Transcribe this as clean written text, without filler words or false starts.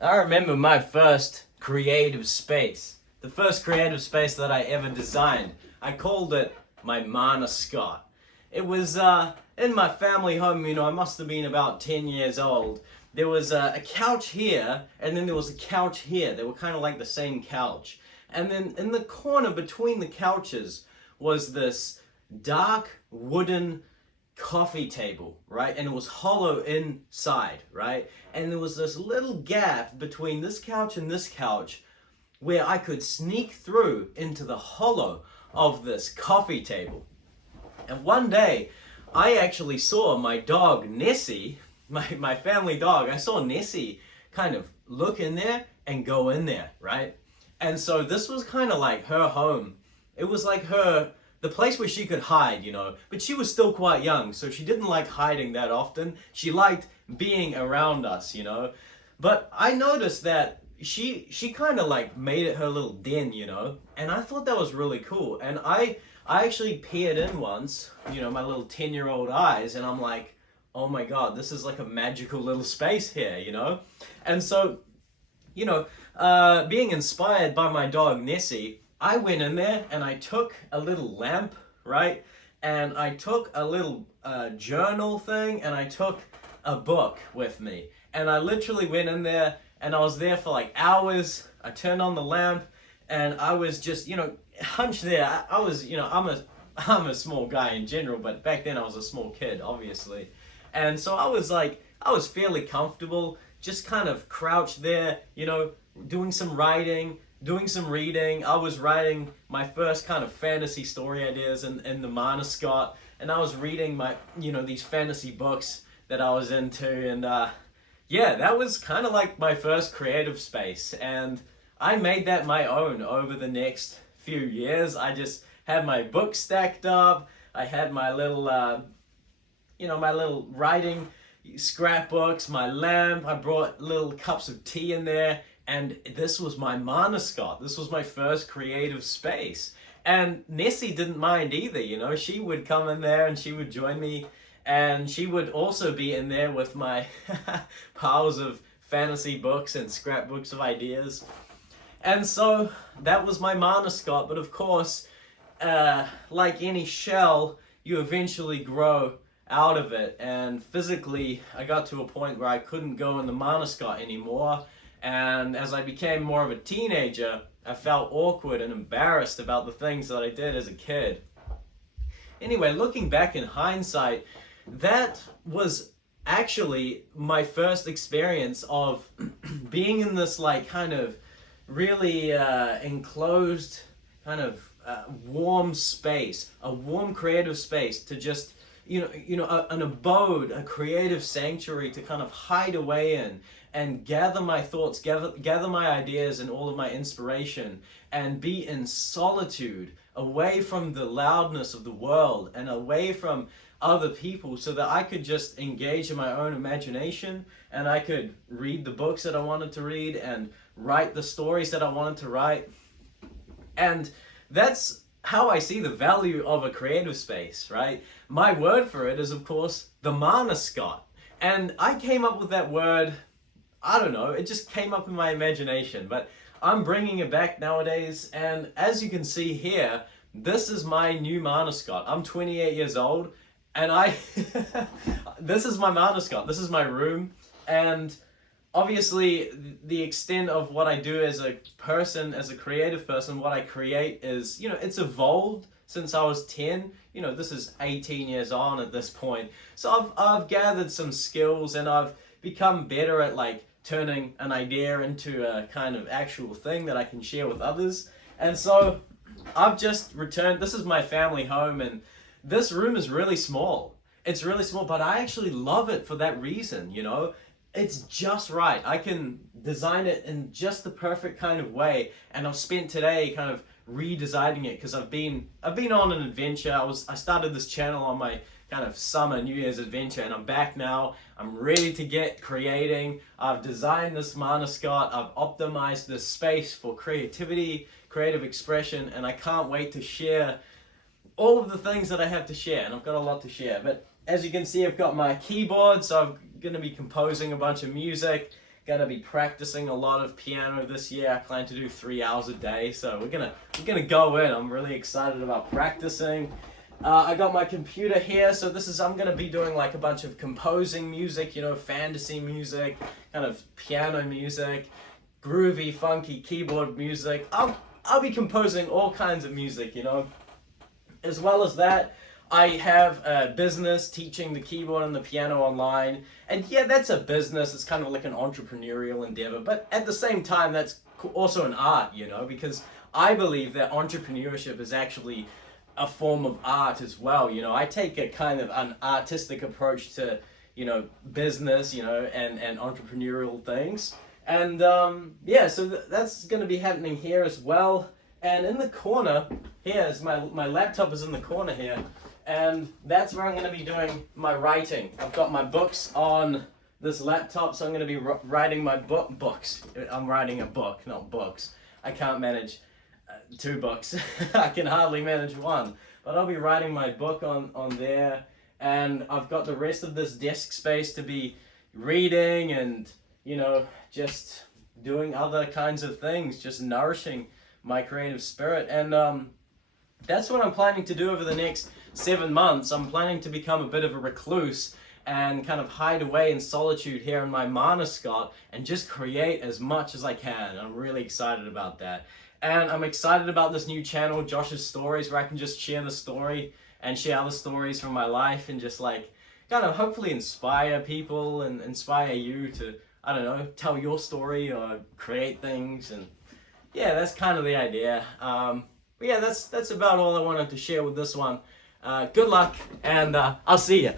I remember my first creative space. The first creative space that I ever designed. I called it my Mana Scott. It was in my family home, I must have been about 10 years old. There was a couch here, and then there was a couch here. They were kind of like the same couch. And then in the corner between the couches was this dark wooden coffee table, right? And it was hollow inside, right? And there was this little gap between this couch and this couch where I could sneak through into the hollow of this coffee table. And one day, I actually saw my dog Nessie, my family dog, I saw Nessie kind of look in there and go in there, right? And so this was kind of like her home. It was like the place where she could hide, but she was still quite young, so she didn't like hiding that often. She liked being around us. But I noticed that she kind of like made it her little den, and I thought that was really cool. And I actually peered in once, my little 10-year-old eyes, and I'm like, oh my God, this is like a magical little space here. And so, being inspired by my dog Nessie, I went in there and I took a little lamp, right? And I took a little journal thing, and I took a book with me. And I literally went in there and I was there for like hours. I turned on the lamp and I was just, hunched there. I was, I'm a small guy in general, but back then I was a small kid, obviously. And so I was fairly comfortable, just kind of crouched there, doing some writing, doing some reading. I was writing my first kind of fantasy story ideas in the Mana Scott, and I was reading my, these fantasy books that I was into, and yeah, that was kind of like my first creative space, and I made that my own over the next few years. I just had my books stacked up. I had my little, my little writing scrapbooks, my lamp. I brought little cups of tea in there, and this was my Mana Scott. This was my first creative space. And Nessie didn't mind either, she would come in there and she would join me, and she would also be in there with my piles of fantasy books and scrapbooks of ideas. And so that was my Mana Scott, but of course, like any shell, you eventually grow out of it, and physically I got to a point where I couldn't go in the Mana Scott anymore, and as I became more of a teenager, I felt awkward and embarrassed about the things that I did as a kid. Anyway, looking back in hindsight, that was actually my first experience of being in this like kind of really enclosed kind of warm space, a warm creative space to just an abode, a creative sanctuary to kind of hide away in and gather my thoughts, gather my ideas and all of my inspiration, and be in solitude, away from the loudness of the world and away from other people, so that I could just engage in my own imagination, and I could read the books that I wanted to read and write the stories that I wanted to write. And that's how I see the value of a creative space, right? My word for it is, of course, the Mana Scott. And I came up with that word, I don't know, it just came up in my imagination, but I'm bringing it back nowadays. And as you can see here, this is my new Mana Scott. I'm 28 years old, and this is my Mana Scott. This is my room, and obviously the extent of what I do as a person, as a creative person, what I create is, it's evolved since I was 10. This is 18 years on at this point. So I've gathered some skills, and I've become better at like turning an idea into a kind of actual thing that I can share with others. And so I've just returned. This is my family home, and this room is really small. It's really small, but I actually love it for that reason, It's just right. I can design it in just the perfect kind of way, and I've spent today kind of redesigning it because I've been on an adventure. I started this channel on my kind of summer New Year's adventure, and I'm back now. I'm ready to get creating. I've designed this Mana Scott. I've optimized this space for creativity, creative expression, and I can't wait to share all of the things that I have to share, and I've got a lot to share. But as you can see, I've got my keyboard, so I'm going to be composing a bunch of music, gonna be practicing a lot of piano this year. I plan to do 3 hours a day, so we're gonna go in. I'm really excited about practicing. I got my computer here, so I'm gonna be doing like a bunch of composing music, you know, fantasy music, kind of piano music, groovy, funky keyboard music. I'll be composing all kinds of music, you know. As well as that, I have a business teaching the keyboard and the piano online. And yeah, that's a business. It's kind of like an entrepreneurial endeavor. But at the same time, that's also an art, you know, because I believe that entrepreneurship is actually a form of art as well. You know, I take a kind of an artistic approach to, you know, business, you know, and entrepreneurial things. And yeah, so that's going to be happening here as well. And in the corner here is my laptop is in the corner here. And that's where I'm going to be doing my writing. I've got my books on this laptop, so I'm going to be writing my books. I'm writing a book, not books. I can't manage 2 books. I can hardly manage 1. But I'll be writing my book on there. And I've got the rest of this desk space to be reading and, you know, just doing other kinds of things, just nourishing my creative spirit. And that's what I'm planning to do over the next 7 months. I'm planning to become a bit of a recluse and kind of hide away in solitude here in my Manascot and just create as much as I can. I'm really excited about that. And I'm excited about this new channel, Josh's Stories, where I can just share the story and share other stories from my life and just like kind of hopefully inspire people and inspire you to, I don't know, tell your story or create things. And yeah, that's kind of the idea. But yeah, that's about all I wanted to share with this one. Good luck, and I'll see ya.